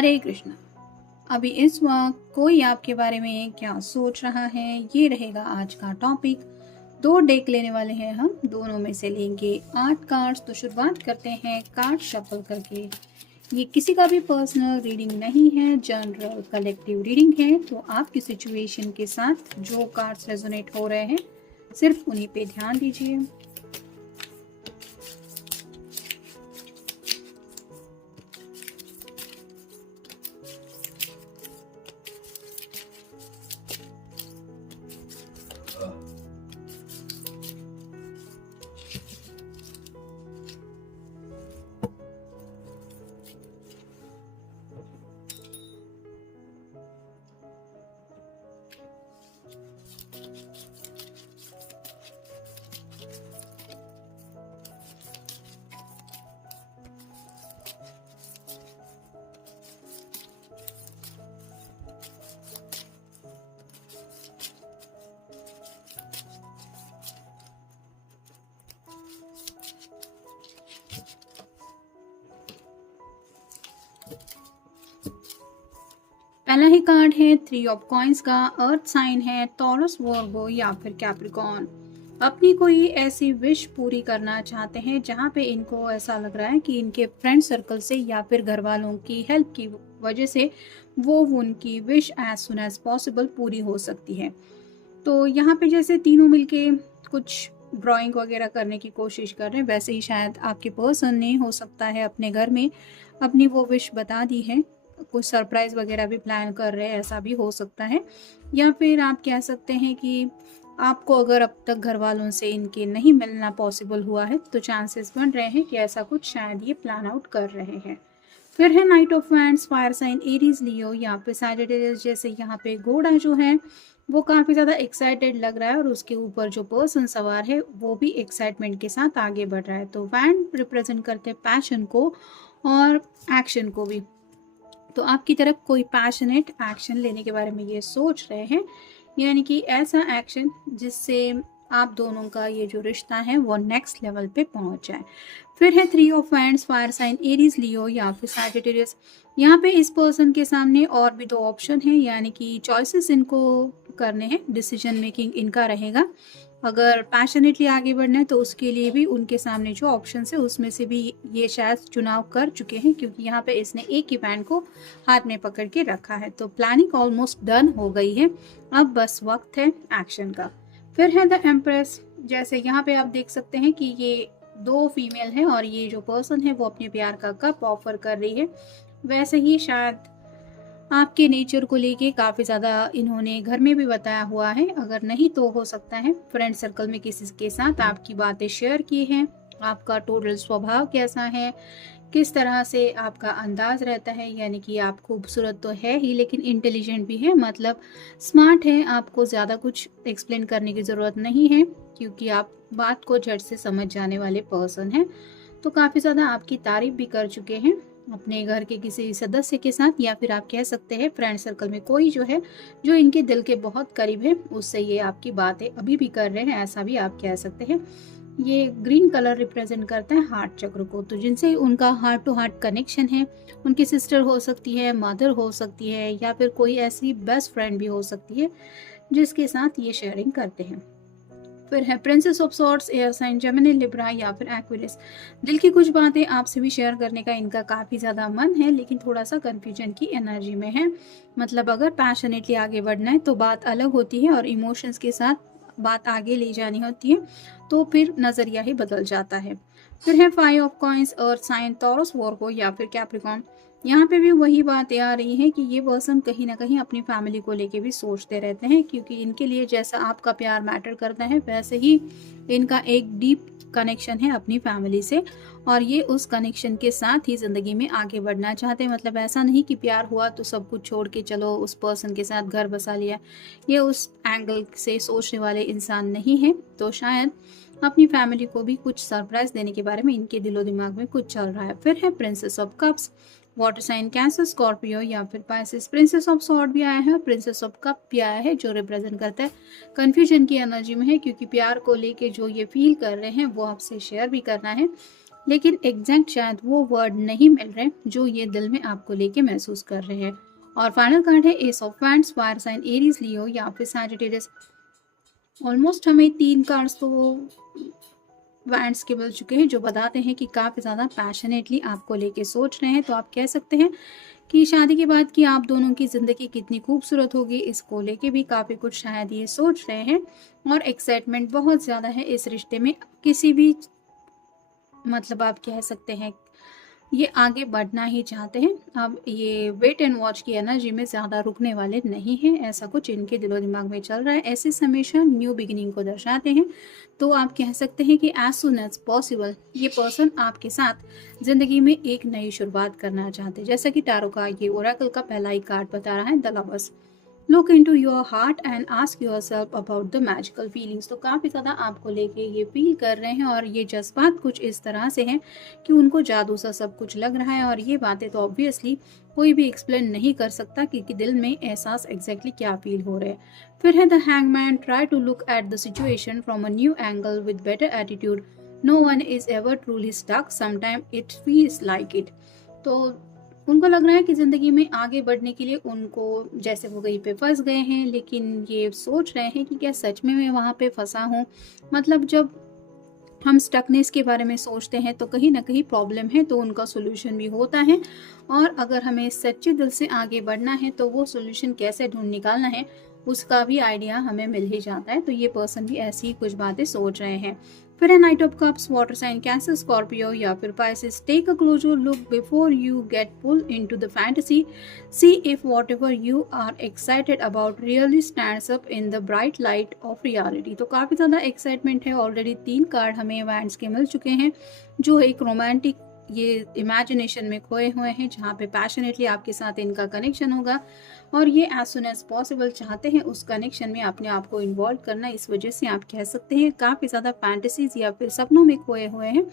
हरे कृष्णा। अभी इस वक्त कोई आपके बारे में क्या सोच रहा है, ये रहेगा आज का टॉपिक। 2 डेक लेने वाले हैं हम, दोनों में से लेंगे 8 कार्ड्स। तो शुरुआत करते हैं कार्ड शफल करके। ये किसी का भी पर्सनल रीडिंग नहीं है, जनरल कलेक्टिव रीडिंग है। तो आपकी सिचुएशन के साथ जो कार्ड्स रेजोनेट हो रहे हैं सिर्फ उन्हीं पे ध्यान दीजिए। पहला ही कार्ड है 3 ऑफ कॉइंस का। अर्थ साइन है टॉरस, वर्गो या फिर कैप्रिकॉर्न। अपनी कोई ऐसी विश पूरी करना चाहते हैं जहां पे इनको ऐसा लग रहा है कि इनके फ्रेंड सर्कल से या फिर घर वालों की हेल्प की वजह से वो उनकी wish as soon as possible पूरी हो सकती है। तो यहाँ पे जैसे तीनों मिलके कुछ ड्राइंग वगैरह करने की कोशिश कर रहे हैं, वैसे ही शायद आपके पर्सन ने हो सकता है अपने घर में अपनी वो विश बता दी है। कुछ सरप्राइज वगैरह भी प्लान कर रहे हैं, ऐसा भी हो सकता है। या फिर आप कह सकते हैं कि आपको अगर अब तक घर वालों से इनके नहीं मिलना पॉसिबल हुआ है तो चांसेस बन रहे हैं कि ऐसा कुछ शायद ये प्लान आउट कर रहे हैं। फिर है knight of wands, fire sign Aries Leo या फिर सैजिटेरियस। जैसे यहाँ पे घोड़ा जो है वो काफ़ी ज़्यादा एक्साइटेड लग रहा है और उसके ऊपर जो पर्सन सवार है वो भी एक्साइटमेंट के साथ आगे बढ़ रहा है। तो वैंड रिप्रेजेंट करते हैं पैशन को और एक्शन को भी। तो आपकी तरफ कोई पैशनेट एक्शन लेने के बारे में ये सोच रहे हैं, यानी कि ऐसा एक्शन जिससे आप दोनों का ये जो रिश्ता है वो नेक्स्ट लेवल पे पहुंच जाए। फिर है 3 of wands, fire sign Aries Leo या फिर सैजिटेरियस। यहाँ पे इस पर्सन के सामने और भी 2 ऑप्शन है, यानी कि चॉइसेस इनको करने हैं, डिसीजन मेकिंग इनका रहेगा। अगर पैशनेटली आगे बढ़ना है तो उसके लिए भी उनके सामने जो ऑप्शन है उसमें से भी ये शायद चुनाव कर चुके हैं, क्योंकि यहाँ पे इसने एक ही पैन को हाथ में पकड़ के रखा है। तो प्लानिंग ऑलमोस्ट डन हो गई है, अब बस वक्त है एक्शन का। फिर है द एम्प्रेस। जैसे यहाँ पे आप देख सकते हैं कि ये 2 फीमेल है और ये जो पर्सन है वो अपने प्यार का कप ऑफर कर रही है। वैसे ही शायद आपके नेचर को लेके काफ़ी ज़्यादा इन्होंने घर में भी बताया हुआ है, अगर नहीं तो हो सकता है फ्रेंड सर्कल में किसी के साथ आपकी बातें शेयर की हैं। आपका टोटल स्वभाव कैसा है, किस तरह से आपका अंदाज रहता है, यानी कि आप खूबसूरत तो है ही लेकिन इंटेलिजेंट भी है, मतलब स्मार्ट है। आपको ज़्यादा कुछ एक्सप्लेन करने की ज़रूरत नहीं है क्योंकि आप बात को झट से समझ जाने वाले पर्सन हैं। तो काफ़ी ज़्यादा आपकी तारीफ भी कर चुके हैं अपने घर के किसी सदस्य के साथ, या फिर आप कह सकते हैं फ्रेंड सर्कल में कोई जो है जो इनके दिल के बहुत करीब है उससे ये आपकी बातें अभी भी कर रहे हैं, ऐसा भी आप कह सकते हैं। ये ग्रीन कलर रिप्रेजेंट करता है हार्ट चक्र को, तो जिनसे उनका हार्ट टू हार्ट कनेक्शन है, उनकी सिस्टर हो सकती है, मदर हो सकती है, या फिर कोई ऐसी बेस्ट फ्रेंड भी हो सकती है जिसके साथ ये शेयरिंग करते हैं। फिर है princess of swords, air sign Gemini, Libra या फिर एक्वेरियस। दिल की कुछ बातें आपसे भी शेयर करने का इनका काफ़ी ज़्यादा मन है लेकिन थोड़ा सा कन्फ्यूजन की एनर्जी में है। मतलब अगर पैशनेटली आगे बढ़ना है तो बात अलग होती है और इमोशंस के साथ बात आगे ले जानी होती है तो फिर नज़रिया ही बदल जाता है। फिर है 5 of coins, earth sign Taurus, Virgo या फिर कैप्रिकॉर्न। यहाँ पे भी वही बातें आ रही है कि ये पर्सन कहीं ना कहीं अपनी फैमिली को लेके भी सोचते रहते हैं, क्योंकि इनके लिए जैसा आपका प्यार मैटर करता है वैसे ही इनका एक डीप कनेक्शन है अपनी फैमिली से, और ये उस कनेक्शन के साथ ही ज़िंदगी में आगे बढ़ना चाहते हैं। मतलब ऐसा नहीं कि प्यार हुआ तो सब कुछ छोड़ के चलो उस पर्सन के साथ घर बसा लिया, ये उस एंगल से सोचने वाले इंसान नहीं है। तो शायद अपनी फैमिली को भी कुछ सरप्राइज देने के बारे में इनके दिलो दिमाग में कुछ चल रहा है। फिर है princess of cups, water sign Cancer, Scorpio या फिर पाइसेस। प्रिंसेस ऑफ सॉर्ड भी आया है और प्रिंसेस ऑफ कप भी आया है, जो रिप्रेजेंट करता है कंफ्यूजन की एनर्जी में है, क्योंकि प्यार को लेके जो ये फील कर रहे हैं वो आपसे शेयर भी करना है लेकिन एग्जैक्ट शायद वो वर्ड नहीं मिल रहे जो ये दिल में आपको लेके महसूस कर रहे हैं। और फाइनल कार्ड है ace of wands, fire sign Aries, Leo या फिर सैजिटेरियस। ऑलमोस्ट हमें 3 कार्ड्स तो वैंड्स के मिल चुके हैं जो बताते हैं कि काफ़ी ज़्यादा पैशनेटली आपको लेके सोच रहे हैं। तो आप कह सकते हैं कि शादी के बाद की आप दोनों की ज़िंदगी कितनी खूबसूरत होगी, इसको लेके भी काफ़ी कुछ शायद ये सोच रहे हैं। और एक्साइटमेंट बहुत ज़्यादा है इस रिश्ते में। किसी भी मतलब आप कह सकते हैं ये आगे बढ़ना ही चाहते हैं। अब ये वेट एंड वॉच की एनर्जी में ज़्यादा रुकने वाले नहीं हैं, ऐसा कुछ इनके दिलो दिमाग में चल रहा है। ऐसे हमेशा न्यू बिगिनिंग को दर्शाते हैं। तो आप कह सकते हैं कि एज सुन एज पॉसिबल ये पर्सन आपके साथ ज़िंदगी में एक नई शुरुआत करना चाहते हैं। जैसा कि टैरो का ये ओरेकल का पहला ही कार्ड बता रहा है, the lovers. Look into your heart and ask yourself about the magical feelings. तो काफ़ी ज़्यादा आपको लेके ये फील कर रहे हैं और ये जज्बात कुछ इस तरह से हैं कि उनको जादू सा सब कुछ लग रहा है। और ये बातें तो ऑब्वियसली कोई भी एक्सप्लेन नहीं कर सकता कि दिल में एहसास एग्जैक्टली क्या फील हो रहा है। फिर है the hangman, try to look at the situation from a new angle with better attitude. No one is ever truly stuck, sometime it feels like it. तो उनको लग रहा है कि ज़िंदगी में आगे बढ़ने के लिए उनको जैसे वो कहीं पे फंस गए हैं, लेकिन ये सोच रहे हैं कि क्या सच में मैं वहाँ पे फंसा हूँ। मतलब जब हम स्टकनेस के बारे में सोचते हैं तो कहीं ना कहीं प्रॉब्लम है, तो उनका सोल्यूशन भी होता है। और अगर हमें सच्चे दिल से आगे बढ़ना है तो वो सोल्यूशन कैसे ढूंढ निकालना है उसका भी आइडिया हमें मिल ही जाता है। तो ये पर्सन भी ऐसी ही कुछ बातें सोच रहे हैं। फिर है knight of cups, water sign Cancer, Scorpio या फिर Pisces. Take a closer look before you get pull into the fantasy. See if whatever you are excited about really stands up in the bright light of reality. तो काफ़ी ज़्यादा excitement है। Already 3 card हमें wands के मिल चुके हैं जो एक रोमांटिक ये इमेजिनेशन में खोए हुए हैं, जहाँ पे पैशनेटली आपके साथ इनका कनेक्शन होगा और ये एज सुन एज पॉसिबल चाहते हैं उस कनेक्शन में अपने आप को इन्वॉल्व करना। इस वजह से आप कह सकते हैं काफ़ी ज़्यादा फैंटेसीज या फिर सपनों में खोए हुए हैं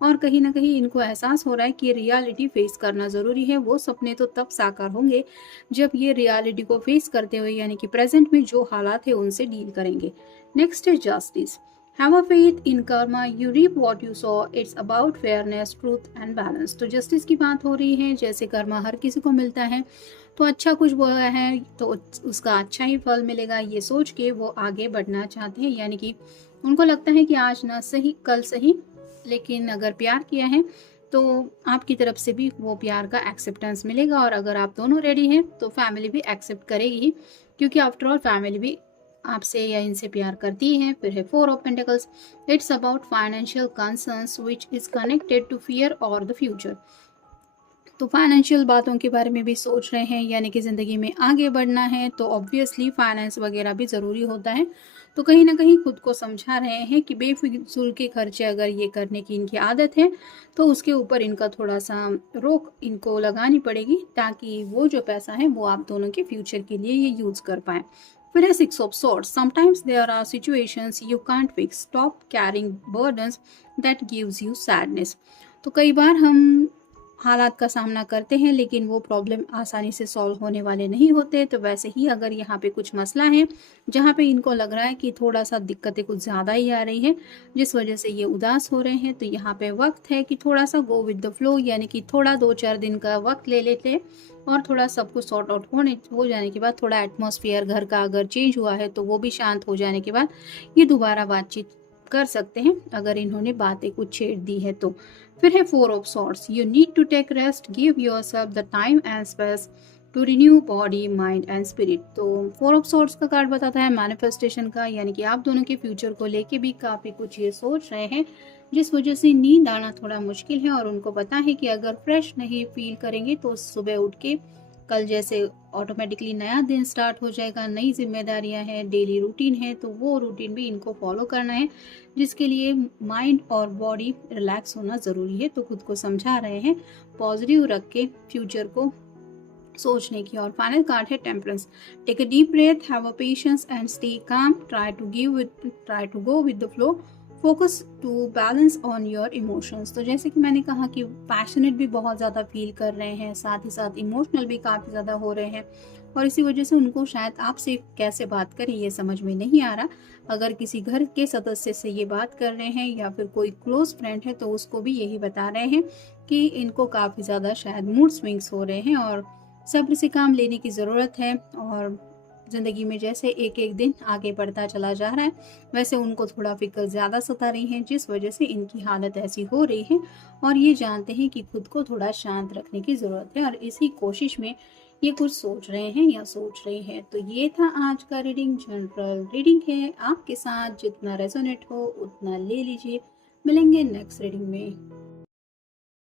और कहीं ना कहीं इनको एहसास हो रहा है कि रियलिटी फेस करना ज़रूरी है। वो सपने तो तब साकार होंगे जब ये रियलिटी को फेस करते हुए यानी कि प्रेजेंट में जो हालात है उनसे डील करेंगे। नेक्स्ट है justice. Have a faith in karma, you reap what you sow. It's about fairness, truth and balance. तो जस्टिस की बात हो रही है। जैसे कर्मा हर किसी को मिलता है, तो अच्छा कुछ बोला है तो उसका अच्छा ही फल मिलेगा, ये सोच के वो आगे बढ़ना चाहते हैं। यानी कि उनको लगता है कि आज ना सही कल सही, लेकिन अगर प्यार किया है तो आपकी तरफ से भी वो प्यार का एक्सेप्टेंस मिलेगा। और अगर आप दोनों रेडी हैं तो फैमिली भी एक्सेप्ट करेगी ही, क्योंकि आफ्टर ऑल फैमिली भी आपसे या इनसे प्यार करती है। फिर है 4 of pentacles. It's about financial concerns which is connected to fear और द फ्यूचर। तो फाइनेंशियल बातों के बारे में भी सोच रहे हैं, यानी कि ज़िंदगी में आगे बढ़ना है तो ऑब्वियसली फाइनेंस वगैरह भी ज़रूरी होता है। तो कहीं ना कहीं खुद को समझा रहे हैं कि बेफिजूल के खर्चे अगर ये करने की इनकी आदत है तो उसके ऊपर इनका थोड़ा सा रोक इनको लगानी पड़ेगी, ताकि वो जो पैसा है वो आप दोनों के फ्यूचर के लिए ये यूज़ कर पाएँ। फिर है 6 of swords. Sometimes there are situations you can't fix, stop carrying burdens that gives you sadness. तो कई बार हम हालात का सामना करते हैं लेकिन वो प्रॉब्लम आसानी से सॉल्व होने वाले नहीं होते। तो वैसे ही अगर यहाँ पे कुछ मसला है जहाँ पे इनको लग रहा है कि थोड़ा सा दिक्कतें कुछ ज़्यादा ही आ रही है जिस वजह से ये उदास हो रहे हैं, तो यहाँ पे वक्त है कि थोड़ा सा गो विद द फ्लो, यानी कि थोड़ा 2-4 दिन का वक्त ले लेते और थोड़ा सब कुछ सॉर्ट आउट हो जाने के बाद, थोड़ा एटमॉस्फेयर घर का अगर चेंज हुआ है तो वो भी शांत हो जाने के बाद ये दोबारा बातचीत कर सकते हैं अगर इन्होंने बातें कुछ छेड़ दी है तो। फिर है 4 of swords. You need to take rest, give yourself the time and space to renew body mind and spirit. तो 4 ऑफ सॉर्ड्स का कार्ड बताता है मैनिफेस्टेशन का, यानी कि आप दोनों के फ्यूचर को लेके भी काफ़ी कुछ ये सोच रहे हैं जिस वजह से नींद आना थोड़ा मुश्किल है। और उनको पता है कि अगर फ्रेश नहीं फील करेंगे तो सुबह उठ के कल जैसे ऑटोमेटिकली नया दिन स्टार्ट हो जाएगा, नई जिम्मेदारियां हैं, डेली रूटीन है, तो वो रूटीन भी इनको फॉलो करना है जिसके लिए माइंड और बॉडी रिलैक्स होना ज़रूरी है। तो खुद को समझा रहे हैं पॉजिटिव रख के फ्यूचर को सोचने की। और फाइनल कार्ड है temperance. Take a deep breath, have a patience and stay calm, try to go with the flow. Focus to balance on your emotions. तो जैसे कि मैंने कहा कि पैशनेट भी बहुत ज़्यादा फील कर रहे हैं, साथ ही साथ इमोशनल भी काफ़ी ज़्यादा हो रहे हैं, और इसी वजह से उनको शायद आपसे कैसे बात करें ये समझ में नहीं आ रहा। अगर किसी घर के सदस्य से ये बात कर रहे हैं या फिर कोई क्लोज फ्रेंड है तो उसको भी यही बता रहे हैं कि इनको काफ़ी ज़्यादा शायद मूड स्विंग्स हो रहे हैं और सब्र से काम लेने की ज़रूरत है। और ज़िंदगी में जैसे एक-एक दिन आगे बढ़ता चला जा रहा है, वैसे उनको थोड़ा फ़िक्र ज़्यादा सता रही है, जिस वजह से इनकी हालत ऐसी हो रही है, और ये जानते हैं कि खुद को थोड़ा शांत रखने की ज़रूरत है, और इसी कोशिश में ये कुछ सोच रहे हैं या सोच रही हैं। तो ये था आज का रीडिंग, जनरल रीडिंग है, आपके साथ जितना रेज़ोनेट हो उतना ले लीजिए। मिलेंगे नेक्स्ट रीडिंग में।